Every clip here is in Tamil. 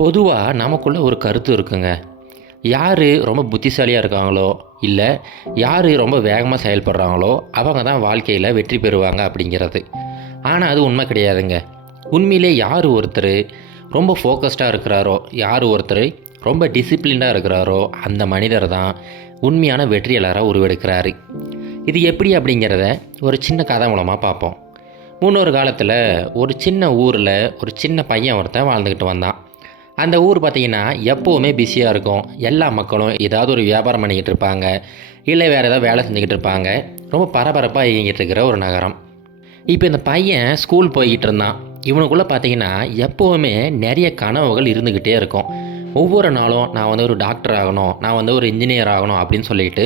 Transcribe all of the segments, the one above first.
பொதுவாக நமக்குள்ள ஒரு கருத்து இருக்குங்க. யார் ரொம்ப புத்திசாலியாக இருக்காங்களோ, இல்லை யார் ரொம்ப வேகமாக செயல்படுறாங்களோ, அவங்க தான் வாழ்க்கையில் வெற்றி பெறுவாங்க அப்படிங்கிறது. ஆனால் அது உண்மை கிடையாதுங்க. உண்மையிலே யார் ஒருத்தர் ரொம்ப ஃபோக்கஸ்டாக இருக்கிறாரோ, யார் ஒருத்தர் ரொம்ப டிசிப்ளின்டாக இருக்கிறாரோ, அந்த மனிதர் தான் உண்மையான வெற்றியாளராக உருவெடுக்கிறாரு. இது எப்படி அப்படிங்கிறத ஒரு சின்ன கதை மூலமாக பார்ப்போம். முன்னொரு காலத்தில் ஒரு சின்ன ஊரில் ஒரு சின்ன பையன் ஒருத்தன் வாழ்ந்துக்கிட்டு வந்தான். அந்த ஊர் பார்த்திங்கன்னா எப்போவுமே பிஸியாக இருக்கும். எல்லா மக்களும் ஏதாவது ஒரு வியாபாரம் பண்ணிக்கிட்டு இருப்பாங்க, இல்லை வேறு ஏதாவது வேலை செஞ்சுக்கிட்டு இருப்பாங்க. ரொம்ப பரபரப்பாக இயங்கிட்டு இருக்கிற ஒரு நகரம். இப்போ இந்த பையன் ஸ்கூல் போய்கிட்டு இருந்தான். இவனுக்குள்ளே பார்த்திங்கன்னா எப்போவுமே நிறைய கனவுகள் இருந்துக்கிட்டே இருக்கும். ஒவ்வொரு நாளும் நான் வந்து ஒரு டாக்டர் ஆகணும், நான் வந்து ஒரு இன்ஜினியர் ஆகணும் அப்படின்னு சொல்லிட்டு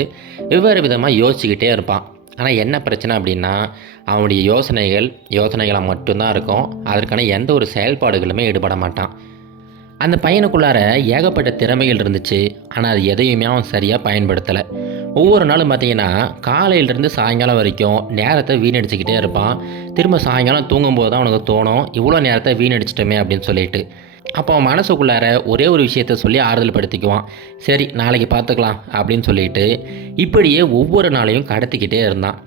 வெவ்வேறு விதமாக யோசிச்சுக்கிட்டே இருப்பான். ஆனால் என்ன பிரச்சனை அப்படின்னா, அவனுடைய யோசனைகளாக மட்டும்தான் இருக்கும். அதற்கான எந்த ஒரு செயல்பாடுகளுமே ஈடுபட மாட்டான். அந்த பையனுக்குள்ளார ஏகப்பட்ட திறமைகள் இருந்துச்சு. ஆனால் அது எதையுமே அவன் சரியாக பயன்படுத்தலை. ஒவ்வொரு நாளும் பார்த்திங்கன்னா காலையிலேருந்து சாயங்காலம் வரைக்கும் நேரத்தை வீணடிச்சுக்கிட்டே இருப்பான். திரும்ப சாயங்காலம் தூங்கும்போது தான் அவனுக்கு தோணும், இவ்வளோ நேரத்தை வீணடிச்சிட்டோமே அப்படின்னு சொல்லிட்டு. அப்போ அவன் மனசுக்குள்ளார ஒரே ஒரு விஷயத்த சொல்லி ஆறுதல் படுத்திக்குவான். சரி, நாளைக்கு பார்த்துக்கலாம் அப்படின்னு சொல்லிட்டு இப்படியே ஒவ்வொரு நாளையும் கடத்திக்கிட்டே இருந்தான்.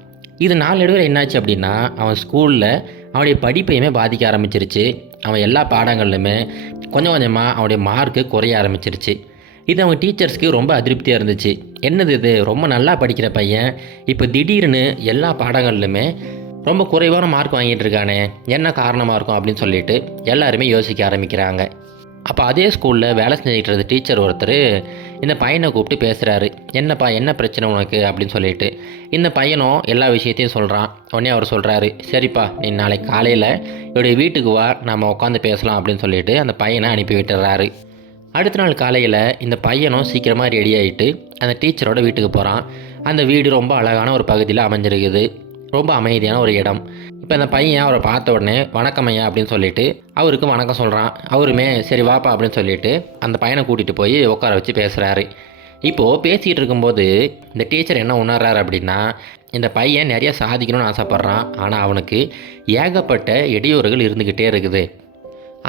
இது நாளடைவில் என்னாச்சு அப்படின்னா, அவன் ஸ்கூலில் அவனுடைய படிப்பையுமே பாதிக்க ஆரம்பிச்சிருச்சு. அவன் எல்லா பாடங்கள்லையுமே கொஞ்சம் கொஞ்சமாக அவனுடைய மார்க்கு குறைய ஆரம்பிச்சிருச்சு. இது அவங்க டீச்சர்ஸ்க்கு ரொம்ப அதிருப்தியாக இருந்துச்சு. என்னது இது, ரொம்ப நல்லா படிக்கிற பையன் இப்போ திடீர்னு எல்லா பாடங்கள்லையுமே ரொம்ப குறைவான மார்க் வாங்கிட்டு இருக்கானே, என்ன காரணமாக இருக்கும் அப்படின்னு சொல்லிட்டு எல்லாருமே யோசிக்க ஆரம்பிக்கிறாங்க. அப்போ அதே ஸ்கூலில் வேலை செஞ்சுக்கிட்டு இருந்த டீச்சர் ஒருத்தர் இந்த பையனை கூப்பிட்டு பேசுகிறாரு. என்னப்பா, என்ன பிரச்சனை உனக்கு அப்படின்னு சொல்லிட்டு. இந்த பையனும் எல்லா விஷயத்தையும் சொல்கிறான். உடனே அவர் சொல்கிறாரு, சரிப்பா நீ நாளைக்கு காலையில் என்னுடைய வீட்டுக்கு வா, நம்ம உட்காந்து பேசலாம் அப்படின்னு சொல்லிட்டு அந்த பையனை அனுப்பி விட்டுறாரு. அடுத்த நாள் காலையில் இந்த பையனும் சீக்கிரமாக ரெடி ஆகிட்டு அந்த டீச்சரோட வீட்டுக்கு போகிறான். அந்த வீடு ரொம்ப அழகான ஒரு பகுதியில் அமைஞ்சிருக்குது. ரொம்ப அமைதியான ஒரு இடம். இப்போ அந்த பையன் அவரை பார்த்த உடனே வணக்கம் ஐயா அப்படின்னு சொல்லிட்டு அவருக்கு வணக்கம் சொல்கிறான். அவருமே சரி வாப்பா அப்படின்னு சொல்லிட்டு அந்த பையனை கூட்டிகிட்டு போய் உட்கார வச்சு பேசுகிறாரு. இப்போது பேசிக்கிட்டு இருக்கும்போது இந்த டீச்சர் என்ன உணர்றாரு அப்படின்னா, இந்த பையன் நிறைய சாதிக்கணும்னு ஆசைப்பட்றான். ஆனால் அவனுக்கு ஏகப்பட்ட இடையூறுகள் இருந்துக்கிட்டே இருக்குது.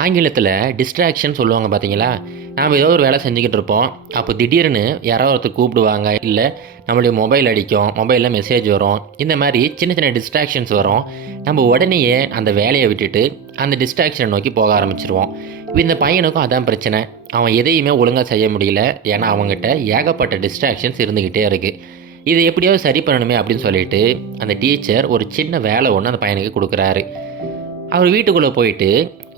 ஆங்கிலத்தில் டிஸ்ட்ராக்ஷன் சொல்லுவாங்க பார்த்தீங்களா. நாம் ஏதோ ஒரு வேலை செஞ்சுக்கிட்டு இருப்போம். அப்போ திடீர்னு யாராவது ஒருத்தர் கூப்பிடுவாங்க, இல்லை நம்மளுடைய மொபைல் அடிக்கும், மொபைலில் மெசேஜ் வரும். இந்த மாதிரி சின்ன சின்ன டிஸ்ட்ராக்ஷன்ஸ் வரும். நம்ம உடனேயே அந்த வேலையை விட்டுட்டு அந்த டிஸ்ட்ராக்ஷனை நோக்கி போக ஆரம்பிச்சிருவோம். இப்போ இந்த பையனுக்கும் அதான் பிரச்சனை. அவன் எதையுமே ஒழுங்காக செய்ய முடியல. ஏன்னா அவங்ககிட்ட ஏகப்பட்ட டிஸ்ட்ராக்ஷன்ஸ் இருந்துக்கிட்டே இருக்குது. இதை எப்படியாவது சரி பண்ணணுமே அப்படின்னு சொல்லிட்டு அந்த டீச்சர் ஒரு சின்ன வேலை ஒன்று அந்த பையனுக்கு கொடுக்குறாரு. அவர் வீட்டுக்குள்ளே போயிட்டு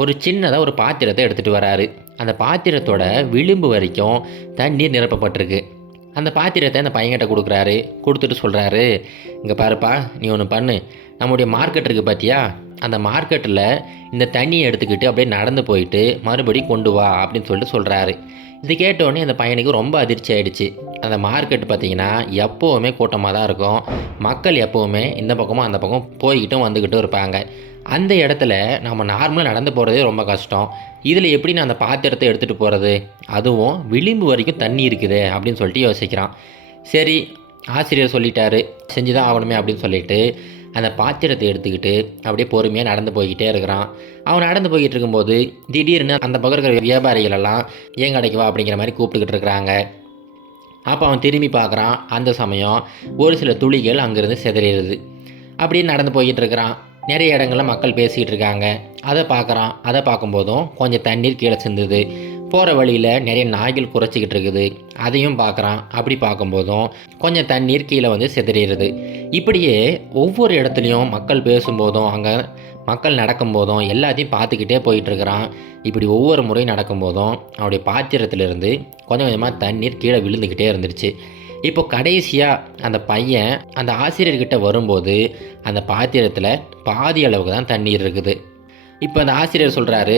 ஒரு சின்னதாக ஒரு பாத்திரத்தை எடுத்துகிட்டு வராரு. அந்த பாத்திரத்தோட விளிம்பு வரைக்கும் தண்ணீர் நிரப்பப்பட்டிருக்கு. அந்த பாத்திரத்தை அந்த பையன்கிட்ட கொடுக்குறாரு. கொடுத்துட்டு சொல்கிறாரு, இங்கே பாருப்பா, நீ ஒன்று பண்ணு, நம்முடைய மார்க்கெட் இருக்குது பார்த்தியா, அந்த மார்க்கெட்டில் இந்த தண்ணியை எடுத்துக்கிட்டு அப்படியே நடந்து போயிட்டு மறுபடியும் கொண்டு வா அப்படின்னு சொல்கிறாரு. இது கேட்டோடனே அந்த பையனுக்கு ரொம்ப அதிர்ச்சி ஆகிடுச்சு. அந்த மார்க்கெட் பார்த்திங்கன்னா எப்போவுமே கூட்டமாக தான் இருக்கும். மக்கள் எப்போவுமே இந்த பக்கமும் அந்த பக்கம் போய்கிட்டும் வந்துக்கிட்டும் இருப்பாங்க. அந்த இடத்துல நம்ம நார்மலாக நடந்து போகிறதே ரொம்ப கஷ்டம். இதில் எப்படி நான் அந்த பாத்திரத்தை எடுத்துகிட்டு போகிறது, அதுவும் விளிம்பு வரைக்கும் தண்ணி இருக்குது அப்படின்னு சொல்லிட்டு யோசிக்கிறான். சரி, ஆசிரியர் சொல்லிட்டாரு, செஞ்சு தான் ஆகணுமே அப்படின்னு சொல்லிட்டு அந்த பாத்திரத்தை எடுத்துக்கிட்டு அப்படியே பொறுமையாக நடந்து போய்கிட்டே இருக்கிறான். அவன் நடந்து போய்கிட்டு இருக்கும்போது திடீர்னு அந்த பக்கம் இருக்கிற வியாபாரிகள் எல்லாம் ஏன் கடைக்கு வா அப்படிங்கிற மாதிரி கூப்பிட்டுக்கிட்டு இருக்கிறாங்க. அப்போ அவன் திரும்பி பார்க்குறான். அந்த சமயம் ஒரு சில துளிகள் அங்கேருந்து சிதறிடுது. அப்படியே நடந்து போய்கிட்டு இருக்கிறான். நிறைய இடங்களில் மக்கள் பேசிகிட்டு இருக்காங்க. அதை பார்க்குறான். அதை பார்க்கும்போதும் கொஞ்சம் தண்ணீர் கீழே சிந்துது. போகிற வழியில் நிறைய நாய்கள் குறைச்சிக்கிட்டு இருக்குது. அதையும் பார்க்குறான். அப்படி பார்க்கும்போதும் கொஞ்சம் தண்ணீர் கீழே வந்து சிதறிடுது. இப்படியே ஒவ்வொரு இடத்துலையும் மக்கள் பேசும்போதும் அங்கே மக்கள் நடக்கும்போதும் எல்லாத்தையும் பார்த்துக்கிட்டே போயிட்டுருக்கிறான். இப்படி ஒவ்வொரு முறையும் நடக்கும்போதும் அவனுடைய பாத்திரத்திலிருந்து கொஞ்சம் கொஞ்சமாக தண்ணீர் கீழே விழுந்துக்கிட்டே இருந்துருச்சு. இப்போ கடைசியாக அந்த பையன் அந்த ஆசிரியர்கிட்ட வரும்போது அந்த பாத்திரத்தில் பாதி அளவுக்கு தான் தண்ணீர் இருக்குது. இப்போ அந்த ஆசிரியர் சொல்கிறாரு,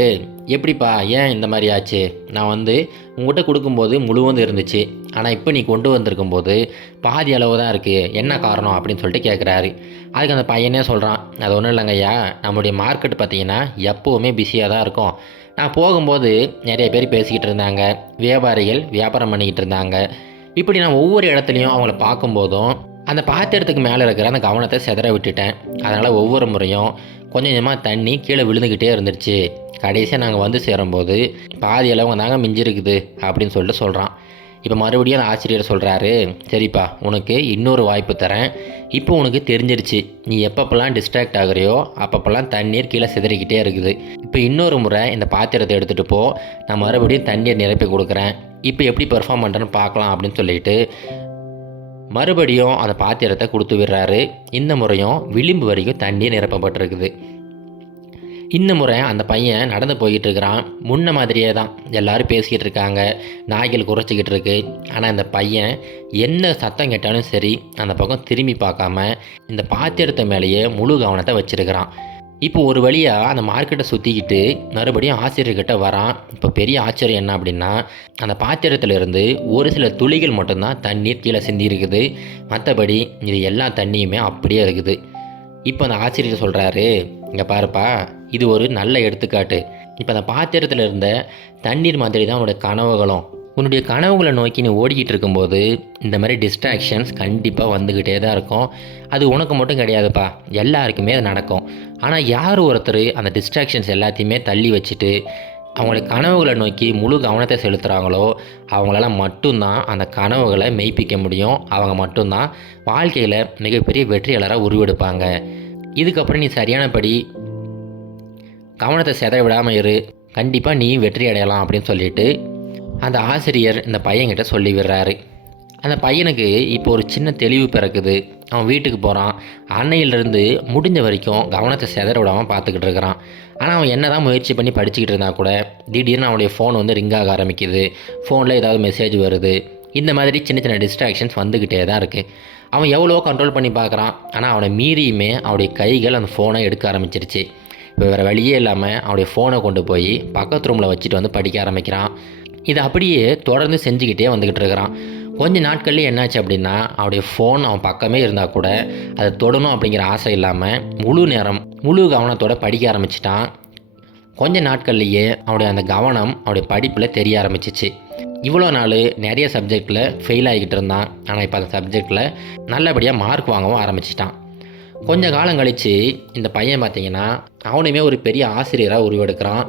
எப்படிப்பா, ஏன் இந்த மாதிரி ஆச்சு, நான் வந்து உங்கள்கிட்ட கொடுக்கும்போது முழுவதும் இருந்துச்சு, ஆனால் இப்போ நீ கொண்டு வந்திருக்கும்போது பாதி அளவு தான் இருக்குது, என்ன காரணம் அப்படின்னு சொல்லிட்டு கேட்குறாரு. அதுக்கு அந்த பையனே சொல்கிறான், அது ஒன்றும் இல்லைங்க ஐயா, நம்முடைய மார்க்கெட் பார்த்திங்கன்னா எப்போவுமே பிஸியாக தான் இருக்கும். நான் போகும்போது நிறைய பேர் பேசிக்கிட்டு இருந்தாங்க, வியாபாரிகள் வியாபாரம் பண்ணிக்கிட்டு இருந்தாங்க. இப்படி நான் ஒவ்வொரு இடத்துலையும் அவங்கள பார்க்கும்போதும் அந்த பாத்திரத்துக்கு மேலே இருக்கிற அந்த கவனத்தை சிதற விட்டுட்டேன். அதனால் ஒவ்வொரு முறையும் கொஞ்சம் கொஞ்சமாக தண்ணி கீழே விழுந்துக்கிட்டே இருந்துருச்சு. கடைசியாக நாங்கள் வந்து சேரும்போது பாதி அளவு தாங்க மிஞ்சிருக்குது அப்படின்னு சொல்லிட்டு சொல்கிறான். இப்போ மறுபடியும் அந்த ஆசிரியர் சொல்கிறாரு, சரிப்பா உனக்கு இன்னொரு வாய்ப்பு தரேன். இப்போ உனக்கு தெரிஞ்சிருச்சு, நீ எப்பப்பெல்லாம் டிஸ்ட்ராக்ட் ஆகுறியோ அப்பப்பெல்லாம் தண்ணீர் கீழே சிதறிக்கிட்டே இருக்குது. இப்போ இன்னொரு முறை இந்த பாத்திரத்தை எடுத்துகிட்டு போ, நான் மறுபடியும் தண்ணீர் நிரப்பி கொடுக்குறேன். இப்போ எப்படி பெர்ஃபார்ம் பண்ணுறேன்னு பார்க்கலாம் அப்படின்னு சொல்லிட்டு மறுபடியும் அந்த பாத்திரத்தை கொடுத்து விடுறாரு. இந்த முறையும் விளிம்பு வரைக்கும் தண்ணீர் நிரப்பப்பட்டிருக்குது. இந்த முறை அந்த பையன் நடந்து போய்கிட்டு இருக்கிறான். முன்ன மாதிரியே தான் எல்லோரும் பேசிக்கிட்டு இருக்காங்க, நாய்கள் குறைச்சிக்கிட்டு இருக்கு. ஆனால் இந்த பையன் என்ன சத்தம் கேட்டாலும் சரி அந்த பக்கம் திரும்பி பார்க்காம இந்த பாத்திரத்தை மேலேயே முழு கவனத்தை வச்சுருக்கிறான். இப்போ ஒரு வழியாக அந்த மார்க்கெட்டை சுற்றிக்கிட்டு மறுபடியும் ஆசிரியர்கிட்ட வரான். இப்போ பெரிய ஆச்சரியம் என்ன அப்படின்னா, அந்த பாத்திரத்திலிருந்து ஒரு சில துளிகள் மட்டும்தான் தண்ணீர் கீழே சிந்தி இருக்குது. மற்றபடி இது எல்லா தண்ணியுமே அப்படியே இருக்குது. இப்போ அந்த ஆசிரியர் சொல்கிறாரு, இங்கே பாருப்பா, இது ஒரு நல்ல எடுத்துக்காட்டு. இப்போ அந்த பாத்திரத்தில் இருந்த தண்ணீர் மாதிரி தான் உன்னுடைய கனவுகளும். உன்னுடைய கனவுகளை நோக்கி நீ ஓடிக்கிட்டு இருக்கும்போது இந்த மாதிரி டிஸ்ட்ராக்ஷன்ஸ் கண்டிப்பாக வந்துக்கிட்டே தான் இருக்கும். அது உனக்கு மட்டும் கிடையாதுப்பா, எல்லாருக்குமே அது நடக்கும். ஆனால் யார் ஒருத்தர் அந்த டிஸ்ட்ராக்ஷன்ஸ் எல்லாத்தையுமே தள்ளி வச்சுட்டு அவங்களுடைய கனவுகளை நோக்கி முழு கவனத்தை செலுத்துகிறாங்களோ அவங்களால மட்டும்தான் அந்த கனவுகளை மெய்ப்பிக்க முடியும். அவங்க மட்டும்தான் வாழ்க்கையில் மிகப்பெரிய வெற்றியாளராக உருவெடுப்பாங்க. இதுக்கப்புறம் நீ சரியானபடி கவனத்தை சிதற விடாமல் இரு, கண்டிப்பாக நீ வெற்றி அடையலாம் அப்படின்னு சொல்லிட்டு அந்த ஆசிரியர் இந்த பையன்கிட்ட சொல்லி விடுறாரு. அந்த பையனுக்கு இப்போ ஒரு சின்ன தெளிவு பிறக்குது. அவன் வீட்டுக்கு போகிறான். அன்னையிலிருந்து முடிஞ்ச வரைக்கும் கவனத்தை சிதற விடாமல் பார்த்துக்கிட்டு இருக்கிறான். ஆனால் அவன் என்ன தான் முயற்சி பண்ணி படிச்சுக்கிட்டு இருந்தால் கூட திடீர்னு அவனுடைய ஃபோன் வந்து ரிங் ஆக ஆரம்பிக்குது. ஃபோனில் ஏதாவது மெசேஜ் வருது. இந்த மாதிரி சின்ன சின்ன டிஸ்ட்ராக்ஷன்ஸ் வந்துக்கிட்டே தான் இருக்குது. அவன் எவ்வளோ கண்ட்ரோல் பண்ணி பார்க்குறான். ஆனால் அவனை மீறியுமே அவனுடைய கைகள் அந்த ஃபோனை எடுக்க ஆரம்பிச்சிருச்சு. இப்போ வேறு வழியே இல்லாமல் அவனுடைய ஃபோனை கொண்டு போய் பக்கத்து ரூமில் வச்சுட்டு வந்து படிக்க ஆரம்பிக்கிறான். இதை அப்படியே தொடர்ந்து செஞ்சுக்கிட்டே வந்துக்கிட்டு இருக்கிறான். கொஞ்ச நாட்கள்லேயே என்னாச்சு அப்படின்னா, அவனுடைய ஃபோன் அவன் பக்கமே இருந்தால் கூட அதை தொடணும் அப்படிங்கிற ஆசை இல்லாமல் முழு கவனத்தோடு படிக்க ஆரம்பிச்சிட்டான். கொஞ்ச நாட்கள்லேயே அவனுடைய அந்த கவனம் அவனுடைய படிப்பில் தெரிய ஆரம்பிச்சிச்சு. இவ்வளோ நாள் நிறைய சப்ஜெக்டில் ஃபெயில் ஆகிக்கிட்டு இருந்தான். ஆனால் இப்போ அந்த சப்ஜெக்டில் நல்லபடியாக மார்க் வாங்கவும் ஆரம்பிச்சிட்டான். கொஞ்ச காலம் கழித்து இந்த பையன் பார்த்திங்கன்னா அவனுமே ஒரு பெரிய ஆசிரியராக உருவெடுக்கிறான்.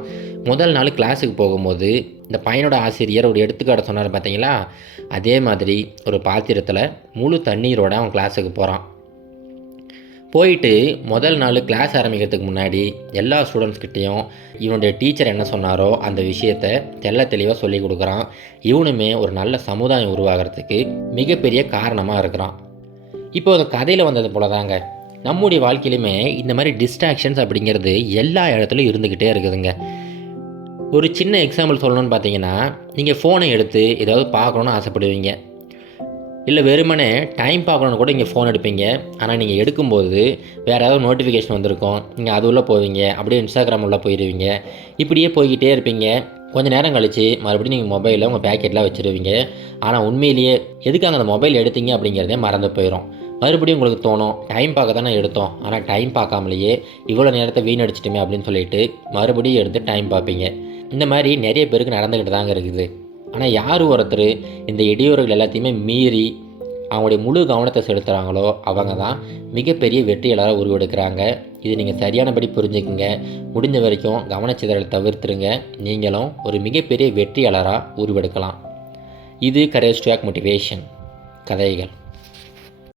முதல் நாள் கிளாஸுக்கு போகும்போது இந்த பையனோட ஆசிரியர் ஒரு எடுத்துக்காட்ட சொன்னார் பார்த்தீங்களா, அதே மாதிரி ஒரு பாத்திரத்தில் முழு தண்ணீரோடு அவன் கிளாஸுக்கு போகிறான். போயிட்டு முதல் நாள் கிளாஸ் ஆரம்பிக்கிறதுக்கு முன்னாடி எல்லா ஸ்டூடெண்ட்ஸ்கிட்டையும் இவனுடைய டீச்சர் என்ன சொன்னாரோ அந்த விஷயத்தை தெளிவாக சொல்லி கொடுக்குறான். இவனுமே ஒரு நல்ல சமுதாயம் உருவாகிறதுக்கு மிகப்பெரிய காரணமாக இருக்கிறான். இப்போ அந்த கதையில் வந்தது போல தாங்க நம்முடைய வாழ்க்கையிலுமே இந்த மாதிரி டிஸ்ட்ராக்ஷன்ஸ் அப்படிங்கிறது எல்லா இடத்துலையும் இருந்துக்கிட்டே இருக்குதுங்க. ஒரு சின்ன எக்ஸாம்பிள் சொல்லணும்னு பார்த்தீங்கன்னா, நீங்கள் ஃபோனை எடுத்து ஏதாவது பார்க்கணுன்னு ஆசைப்படுவீங்க. இல்லை வெறுமனே டைம் பார்க்கணுன்னு கூட இங்கே ஃபோன் எடுப்பீங்க. ஆனால் நீங்கள் எடுக்கும்போது வேறு ஏதாவது நோட்டிஃபிகேஷன் வந்திருக்கும், நீங்கள் அது உள்ளே போவீங்க, அப்படியே இன்ஸ்டாகிராம் உள்ளே போயிடுவீங்க. இப்படியே போய்கிட்டே இருப்பீங்க. கொஞ்சம் நேரம் கழித்து மறுபடியும் நீங்கள் மொபைலில் உங்கள் பேக்கெட்டில் வச்சுருவீங்க. ஆனால் உண்மையிலேயே எதுக்காக அந்த மொபைல் எடுத்தீங்க அப்படிங்கிறதே மறந்து போயிடும். மறுபடியும் உங்களுக்கு தோணும், டைம் பார்க்க தானே எடுத்தோம், ஆனால் டைம் பார்க்காமலேயே இவ்வளோ நேரத்தை வீணடிச்சிட்டுமே அப்படின்னு சொல்லிட்டு மறுபடியும் எடுத்து டைம் பார்ப்பீங்க. இந்த மாதிரி நிறைய பேருக்கு நடந்துக்கிட்டு தாங்க இருக்குது. ஆனால் யார் ஒருத்தர் இந்த இடையூறுகள் எல்லாத்தையுமே மீறி அவங்களுடைய முழு கவனத்தை செலுத்துகிறாங்களோ அவங்க தான் மிகப்பெரிய வெற்றியாளராக உருவெடுக்கிறாங்க. இது நீங்கள் சரியானபடி புரிஞ்சுக்குங்க. முடிஞ்ச வரைக்கும் கவனச்சிதறலை தவிர்த்துருங்க. நீங்களும் ஒரு மிகப்பெரிய வெற்றியாளராக உருவெடுக்கலாம். இது கரேஜ் டு ஆக்ட் மோட்டிவேஷன் கதைகள்.